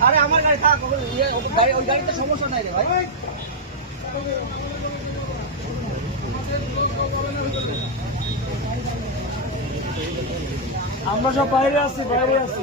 আরে, আমার গাড়ি থাক ওই- গাড়িতে সমস্যা নাই রে আমরা সব বাইরে আছি বাইরে আছি।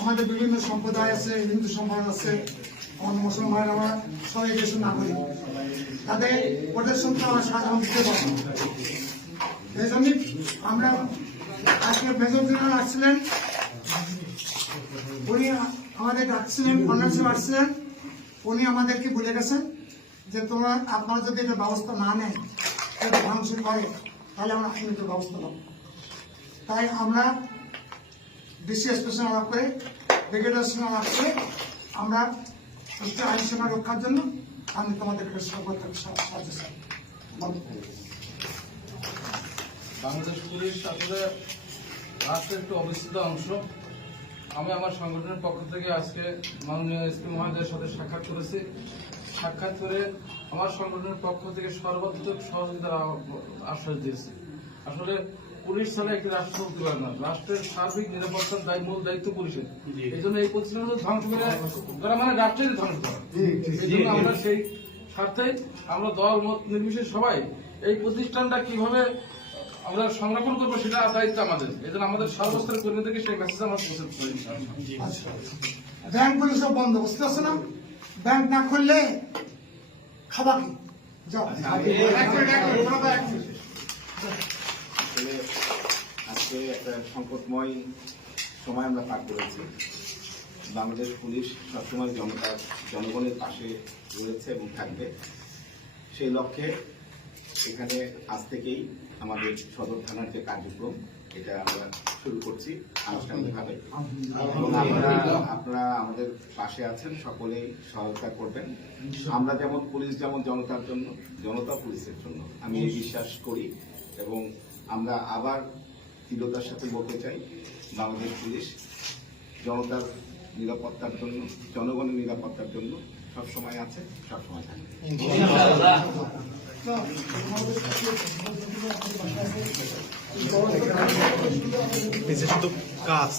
আমাদের বিভিন্ন সম্প্রদায় আছে, হিন্দু সম্প্রদায় আছে আমাদের মুসলমান আমরা সবাই দেশের নাগরিক। তাদের ওদের সঙ্গে আমরা সাধারণ দিতে পারব এই জন্য আমরা আজকে মেজর জেনারেল আসছিলেন, উনি আমাদের ডাকছিলেন কন্যাশিপ আসছিলেন, উনি আমাদেরকে বলে গেছেন যে তোমরা আপনারা যদি এটা ব্যবস্থা না নেন, এটা ভাঙচুর করে, তাহলে আমরা আইনত ব্যবস্থা নেব। তাই আমরা ডিসি স্টেশন আলাপ করে, ব্রিগেডিয়ার সঙ্গে আলাপ করে আমরা সুস্থ আইন সেনা রক্ষার জন্য আমি তোমাদেরকে সর্বত্র সাহায্য চাই। বাংলাদেশ পুলিশ আসলে রাষ্ট্রের একটু অবিচ্ছেদ্য অংশ। আমি আমার সংগঠনের পক্ষ থেকে আজকে মাননীয় এসপি মহোদয়ের সাথে সাক্ষাৎ করেছি। সাক্ষাৎ করে আমার সংগঠনের পক্ষ থেকে সর্বাত্মক সহযোগিতার আশ্বাস দিয়েছি। আসলে পুলিশ ছাড়া একটি রাষ্ট্র চলতে পারে না। রাষ্ট্রের সার্বিক নিরাপত্তার দায় মূল দায়িত্ব পুলিশের। এই জন্য এই প্রতিষ্ঠানগুলো ধ্বংস করে তারা মানে রাষ্ট্রের ধ্বংস করা। এই জন্য আমরা সেই স্বার্থে আমরা দল মত নির্বিশেষে সবাই এই প্রতিষ্ঠানটা কীভাবে আমরা সংরক্ষণ করব সেটা দায়িত্ব আমাদের। এই জন্য আমাদের সর্বস্তরের কর্মীদেরকে সেই মেসেজ আমরা পৌঁছাতে পারি আচ্ছা ব্যাংকগুলো সব বন্ধ বুঝতে পারছ না? ব্যাংক না খুললে খাবা কি? যাও। আসলে আজকে একটা সংকটময় সময় আমরা পার করেছি। বাংলাদেশ পুলিশ সবসময় জনতার জনগণের পাশে রয়েছে এবং থাকবে। সেই লক্ষ্যে এখানে আজ থেকেই আমাদের সদর থানার যে কার্যক্রম, এটা আমরা শুরু করছি আনুষ্ঠানিকভাবে। আপনারা আপনারা আমাদের পাশে আছেন, সকলেই সহায়তা করবেন। আমরা যেমন পুলিশ, যেমন জনতার জন্য, জনতা পুলিশের জন্য। আমি বিশ্বাস করি এবং আমরা আবার দৃঢ়তার সাথে বলতে চাই, বাংলাদেশ পুলিশ, জনতার নিরাপত্তার জন্য, জনগণের নিরাপত্তার জন্য সবসময় আছে সবসময় থাকবে। কাজ।